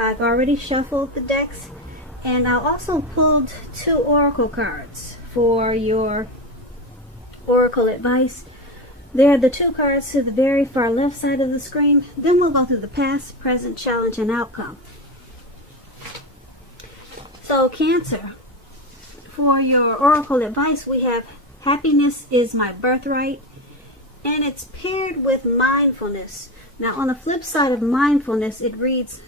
I've already shuffled the decks, and I also pulled 2 oracle cards for your oracle advice. They're the 2 cards to the very far left side of the screen. Then we'll go through the past, present, challenge, and outcome. So Cancer, for your oracle advice, we have happiness is my birthright, and it's paired with mindfulness. Now on the flip side of mindfulness, it reads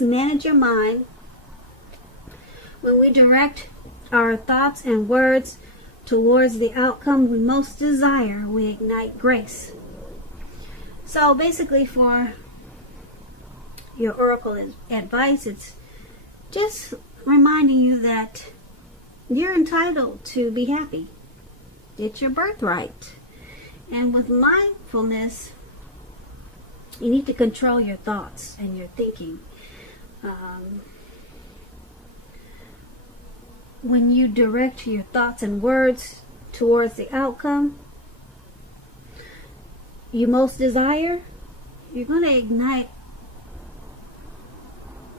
manage your mind. When we direct our thoughts and words towards the outcome we most desire, we ignite grace. So basically, for your oracle advice, it's just reminding you that you're entitled to be happy. It's your birthright. And with mindfulness, you need to control your thoughts and your thinking. When you direct your thoughts and words towards the outcome you most desire, you're going to ignite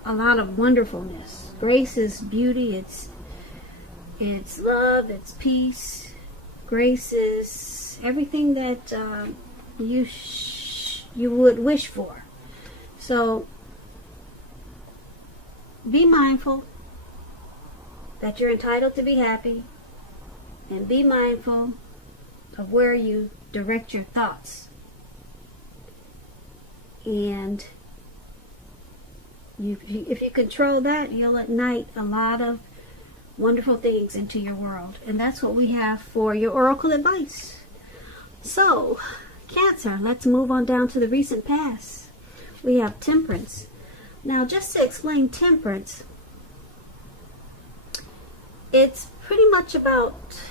a lot of wonderfulness. Grace is beauty, it's love, it's peace. Grace is everything that you would wish for. So be mindful that you're entitled to be happy, and be mindful of where you direct your thoughts. And if you control that, you'll ignite a lot of wonderful things into your world. And that's what we have for your oracle advice. So, Cancer, let's move on down to the recent past. We have Temperance. Now, just to explain Temperance, it's pretty much about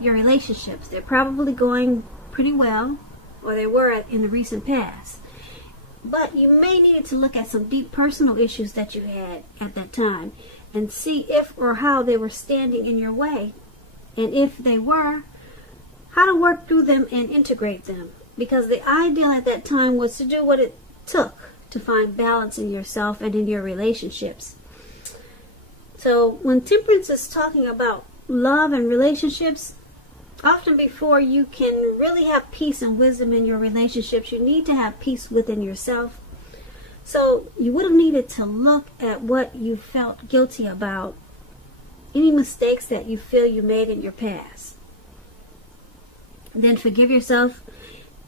your relationships. They're probably going pretty well, or they were in the recent past. But you may need to look at some deep personal issues that you had at that time and see if or how they were standing in your way. And if they were, how to work through them and integrate them. Because the ideal at that time was to do what it took to find balance in yourself and in your relationships. So when Temperance is talking about love and relationships, often before you can really have peace and wisdom in your relationships, you need to have peace within yourself. So you would have needed to look at what you felt guilty about, any mistakes that you feel you made in your past. Then forgive yourself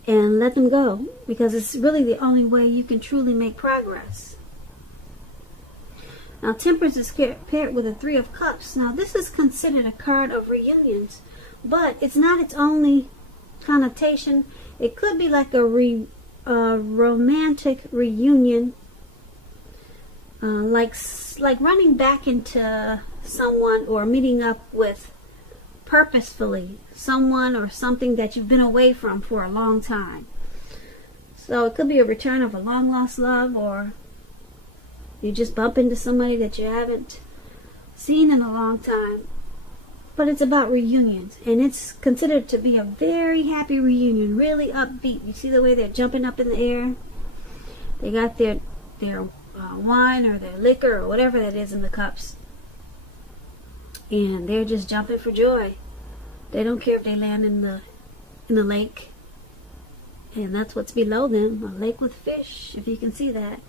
and let them go, because it's really the only way you can truly make progress. Now, Temperance is paired with a 3 of Cups. Now, this is considered a card of reunions, but it's not its only connotation. It could be like a romantic reunion, like running back into someone or meeting up with purposefully someone or something that you've been away from for a long time. So it could be a return of a long lost love, or you just bump into somebody that you haven't seen in a long time. But it's about reunions, and it's considered to be a very happy reunion, really upbeat. You see the way they're jumping up in the air? They got their wine or their liquor or whatever that is in the cups, and they're just jumping for joy. They don't care if they land in the lake, and that's what's below them, a lake with fish, if you can see that.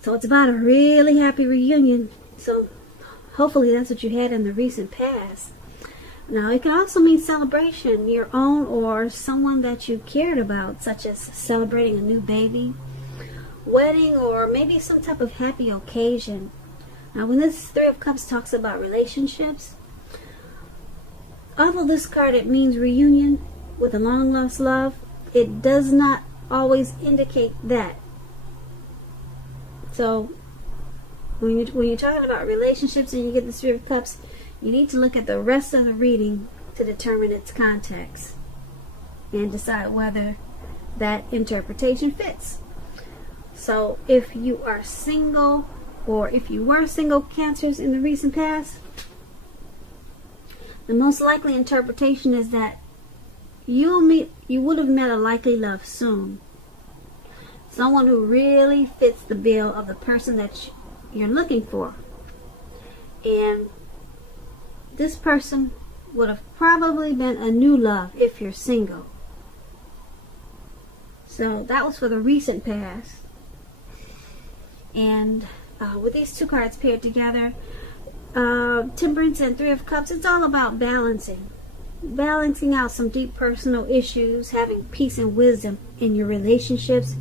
So it's about a really happy reunion. So hopefully that's what you had in the recent past. Now, it can also mean celebration, your own or someone that you cared about, such as celebrating a new baby, wedding, or maybe some type of happy occasion. Now, when this 3 of Cups talks about relationships, although this card, it means reunion with a long lost love, it does not always indicate that. So when you're talking about relationships and you get the 3 of Cups, you need to look at the rest of the reading to determine its context and decide whether that interpretation fits. So if you are single, or if you were single, Cancers, in the recent past, the most likely interpretation is that you'll meet you would have met a likely love soon. Someone who really fits the bill of the person that you're looking for. And this person would have probably been a new love if you're single. So that was for the recent past. And with these two cards paired together, Temperance and Three of Cups, it's all about balancing. Balancing out some deep personal issues, having peace and wisdom in your relationships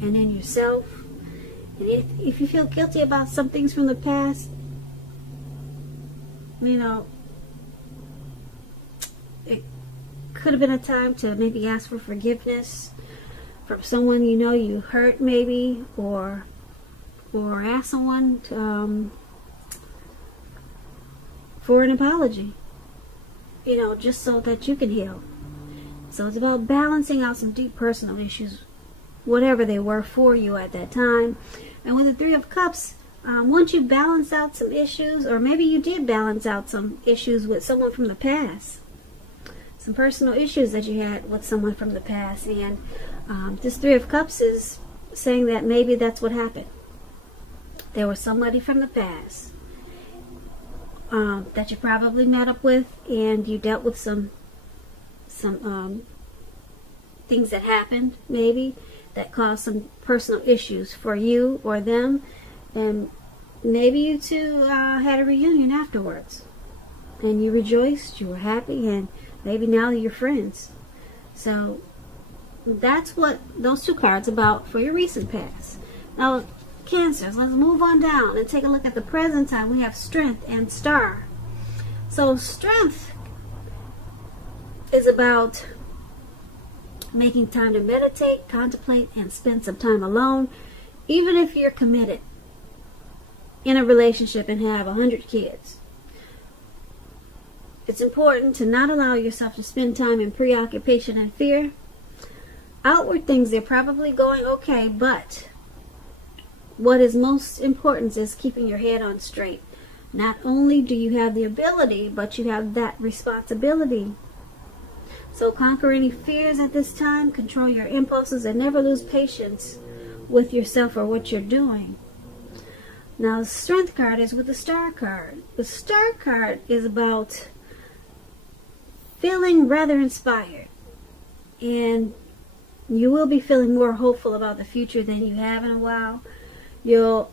and in yourself. And if you feel guilty about some things from the past, you know, it could have been a time to maybe ask for forgiveness from someone you know you hurt, maybe, or ask someone to, for an apology, you know, just so that you can heal. So it's about balancing out some deep personal issues, whatever they were for you at that time. And with the Three of Cups, once you balance out some issues, or maybe you did balance out some issues with someone from the past, some personal issues that you had with someone from the past, and this Three of Cups is saying that maybe that's what happened. There was somebody from the past that you probably met up with, and you dealt with some things that happened, maybe, that caused some personal issues for you or them, and maybe you two had a reunion afterwards, and you rejoiced, you were happy, and maybe now you're friends. So that's what those two cards about for your recent past. Now, Cancers, let's move on down and take a look at the present time. We have Strength and Star. So Strength is about making time to meditate, contemplate, and spend some time alone, even if you're committed in a relationship and have 100 kids. It's important to not allow yourself to spend time in preoccupation and fear. Outward things, they're probably going okay, but what is most important is keeping your head on straight. Not only do you have the ability, but you have that responsibility. So conquer any fears at this time, control your impulses, and never lose patience with yourself or what you're doing. Now, the Strength card is with the Star card. The Star card is about feeling rather inspired. And you will be feeling more hopeful about the future than you have in a while. You'll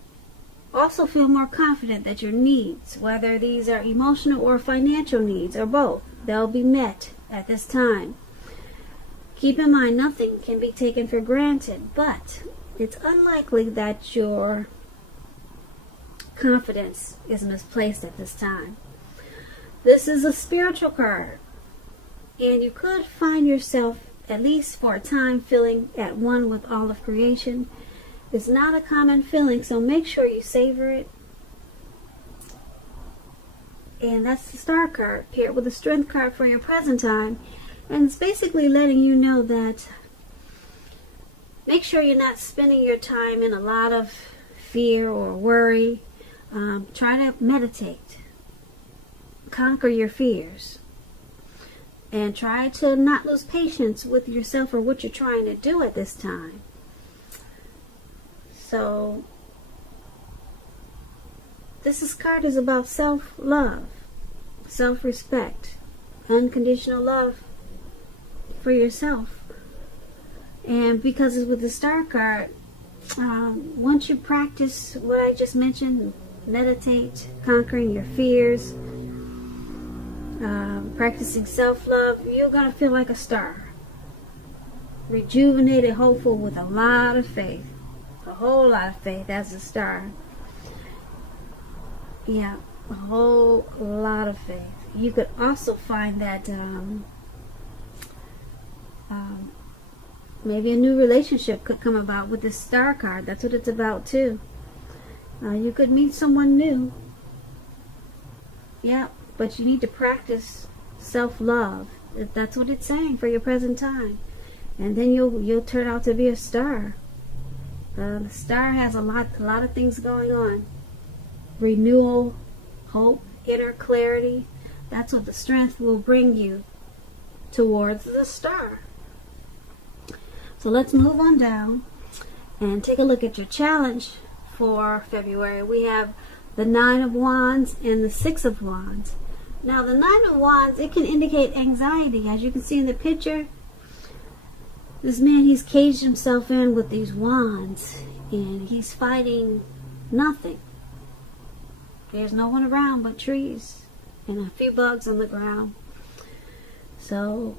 also feel more confident that your needs, whether these are emotional or financial needs or both, they'll be met at this time. Keep in mind, nothing can be taken for granted, but it's unlikely that your confidence is misplaced at this time. This is a spiritual card, and you could find yourself, at least for a time, feeling at one with all of creation. It's not a common feeling, so make sure you savor it. And that's the Star card paired with the Strength card for your present time. And it's basically letting you know that make sure you're not spending your time in a lot of fear or worry. Try to meditate. Conquer your fears. And try to not lose patience with yourself or what you're trying to do at this time. So, this card is about self-love, self-respect, unconditional love for yourself. And because it's with the Star card, once you practice what I just mentioned, meditate, conquering your fears, practicing self-love, you're going to feel like a star. Rejuvenated, hopeful, with a lot of faith. A whole lot of faith as a star. Yeah, a whole lot of faith. You could also find that maybe a new relationship could come about with this Star card. That's what it's about too. You could meet someone new. Yeah, but you need to practice self-love. That's what it's saying for your present time. And then you'll turn out to be a star. The Star has a lot of things going on. Renewal, hope, inner clarity. That's what the Strength will bring you towards the Star. So let's move on down and take a look at your challenge for February. We have the Nine of Wands and the Six of Wands. Now the Nine of Wands, it can indicate anxiety. As you can see in the picture, this man, he's caged himself in with these wands and he's fighting nothing. There's no one around but trees and a few bugs on the ground. So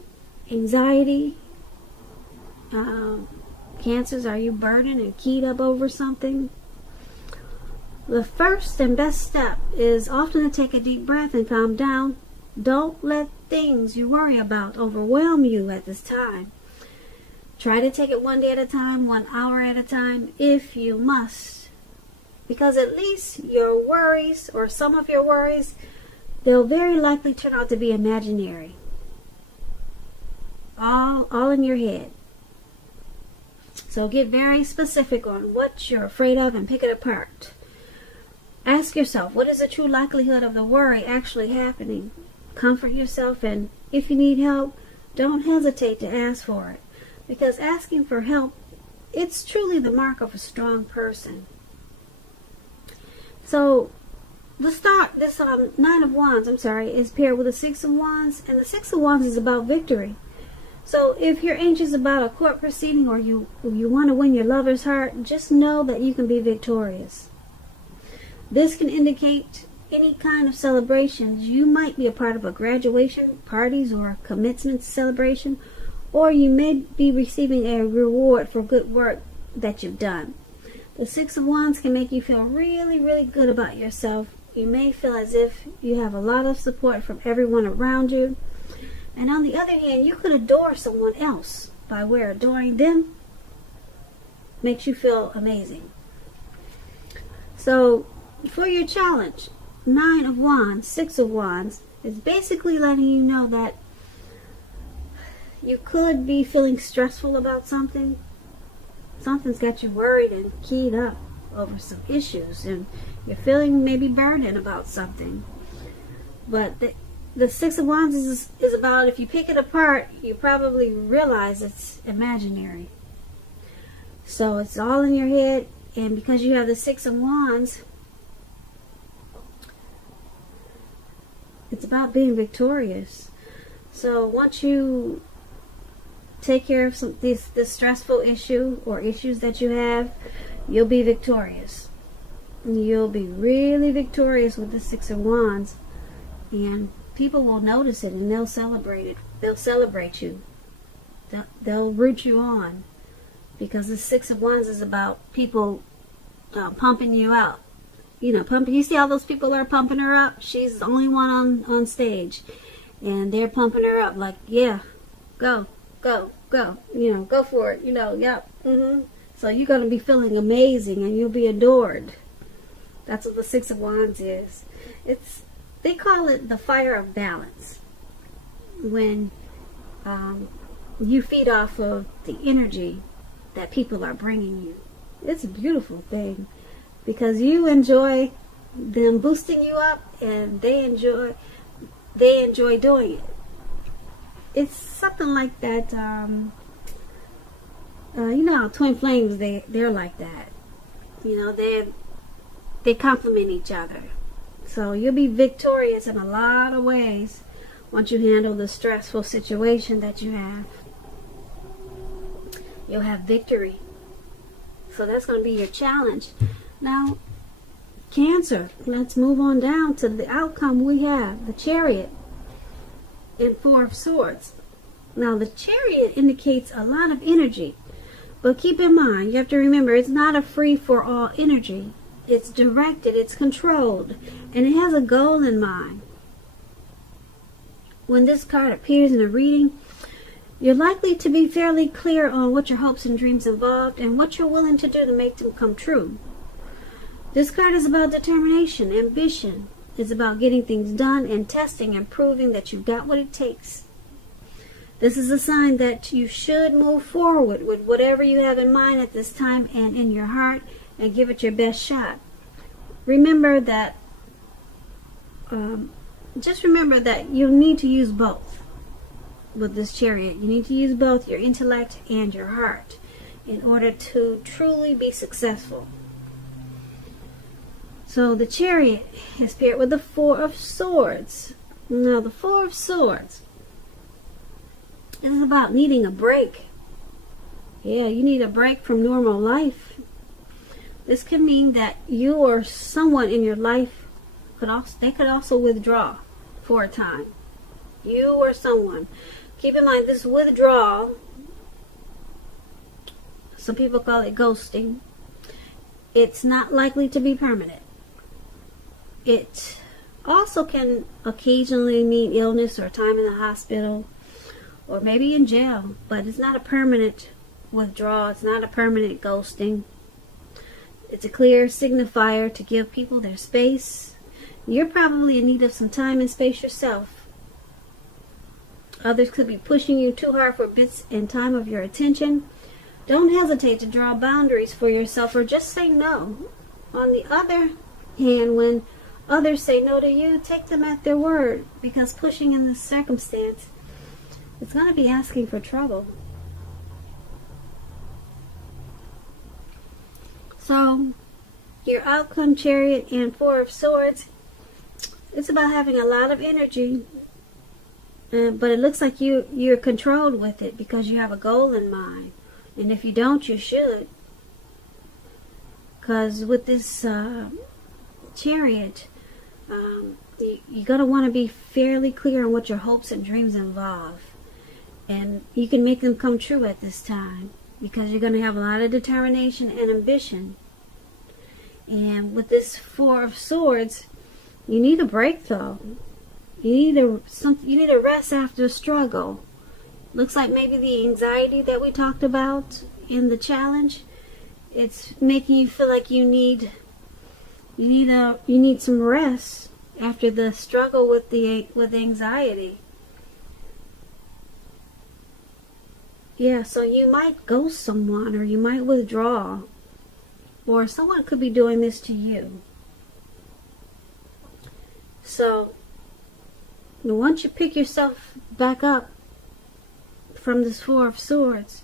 anxiety, Cancers, are you burdened and keyed up over something? The first and best step is often to take a deep breath and calm down. Don't let things you worry about overwhelm you at this time. Try to take it one day at a time, 1 hour at a time, if you must. Because at least your worries, or some of your worries, they'll very likely turn out to be imaginary. All in your head. So get very specific on what you're afraid of and pick it apart. Ask yourself, what is the true likelihood of the worry actually happening? Comfort yourself, and if you need help, don't hesitate to ask for it. Because asking for help, it's truly the mark of a strong person. So, the start, this Nine of Wands, is paired with the Six of Wands, and the Six of Wands is about victory. So if you're anxious about a court proceeding or you want to win your lover's heart, just know that you can be victorious. This can indicate any kind of celebrations. You might be a part of a graduation, parties, or a commencement celebration, or you may be receiving a reward for good work that you've done. The Six of Wands can make you feel really, really good about yourself. You may feel as if you have a lot of support from everyone around you. And on the other hand, you could adore someone else by where adoring them makes you feel amazing. So, for your challenge, Nine of Wands, Six of Wands is basically letting you know that you could be feeling stressful about something. Something's got you worried and keyed up over some issues, and you're feeling maybe burdened about something. But the Six of Wands is about, if you pick it apart, you probably realize it's imaginary. So it's all in your head, and because you have the Six of Wands, it's about being victorious. So once you take care of this stressful issue or issues that you have, you'll be victorious. You'll be really victorious with the Six of Wands, and people will notice it and they'll celebrate it. They'll celebrate you. They'll root you on, because the Six of Wands is about people pumping you out. Pumping. You see all those people are pumping her up? She's the only one on stage, and they're pumping her up like, yeah, go, go, go. Go for it. Yep. So you're going to be feeling amazing, and you'll be adored. That's what the Six of Wands is. They call it the fire of balance. When you feed off of the energy that people are bringing you. It's a beautiful thing, because you enjoy them boosting you up, and they enjoy doing it. It's something like that. How twin flames, they're like that. They complement each other. So you'll be victorious in a lot of ways once you handle the stressful situation that you have. You'll have victory. So that's going to be your challenge. Now, Cancer, let's move on down to the outcome we have. The Chariot and Four of Swords. Now, the Chariot indicates a lot of energy. But keep in mind, you have to remember, it's not a free-for-all energy. It's directed, it's controlled, and it has a goal in mind. When this card appears in a reading, you're likely to be fairly clear on what your hopes and dreams involved and what you're willing to do to make them come true. This card is about determination, ambition. It's about getting things done and testing and proving that you've got what it takes. This is a sign that you should move forward with whatever you have in mind at this time and in your heart, and give it your best shot. Remember that, just remember that you need to use both. with this Chariot. You need to use both your intellect and your heart in order to truly be successful. So the Chariot is paired with the Four of Swords. Now the Four of Swords is about needing a break. Yeah, you need a break from normal life. This could mean that you or someone in your life could also withdraw for a time. You or someone. Keep in mind, this withdrawal, some people call it ghosting, it's not likely to be permanent. It also can occasionally mean illness or time in the hospital or maybe in jail, but it's not a permanent withdrawal. It's not a permanent ghosting. It's a clear signifier to give people their space. You're probably in need of some time and space yourself. Others could be pushing you too hard for bits and time of your attention. Don't hesitate to draw boundaries for yourself or just say no. On the other hand, when others say no to you, take them at their word, because pushing in this circumstance, it's going to be asking for trouble. So, your outcome, Chariot and Four of Swords, it's about having a lot of energy, but it looks like you're controlled with it because you have a goal in mind. And if you don't, you should. Because with this Chariot, you're going to want to be fairly clear on what your hopes and dreams involve. And you can make them come true at this time, because you're going to have a lot of determination and ambition. And with this Four of Swords, you need a break though. You need a rest after a struggle. Looks like maybe the anxiety that we talked about in the challenge, it's making you feel like you need some rest after the struggle with anxiety. Yeah, so you might ghost someone, or you might withdraw, or someone could be doing this to you. So once you pick yourself back up from this Four of Swords,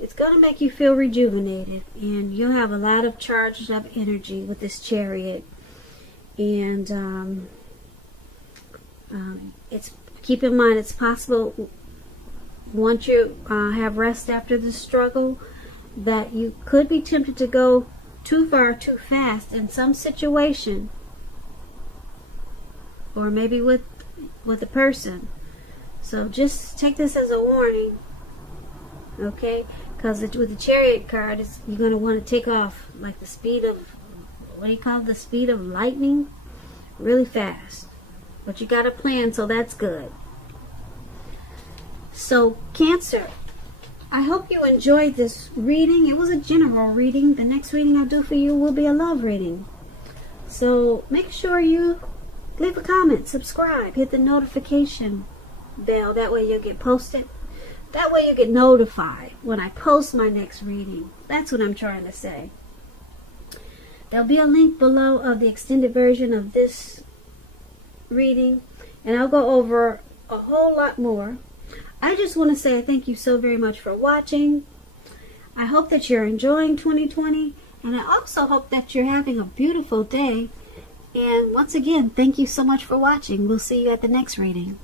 it's going to make you feel rejuvenated, and you'll have a lot of charged up energy with this Chariot. And keep in mind, it's possible once you have rest after the struggle that you could be tempted to go too far too fast in some situation, or maybe with a person. So just take this as a warning, okay? Because with the Chariot card, you're going to want to take off like the speed of, what do you call it? The speed of lightning, really fast. But you got a plan, so that's good. So Cancer, I hope you enjoyed this reading. It was a general reading. The next reading I'll do for you will be a love reading. So make sure you leave a comment, subscribe, hit the notification bell. That way you'll get posted. That way you get notified when I post my next reading. That's what I'm trying to say. There'll be a link below of the extended version of this reading, and I'll go over a whole lot more. I just want to say thank you so very much for watching. I hope that you're enjoying 2020, and I also hope that you're having a beautiful day. And once again, thank you so much for watching. We'll see you at the next reading.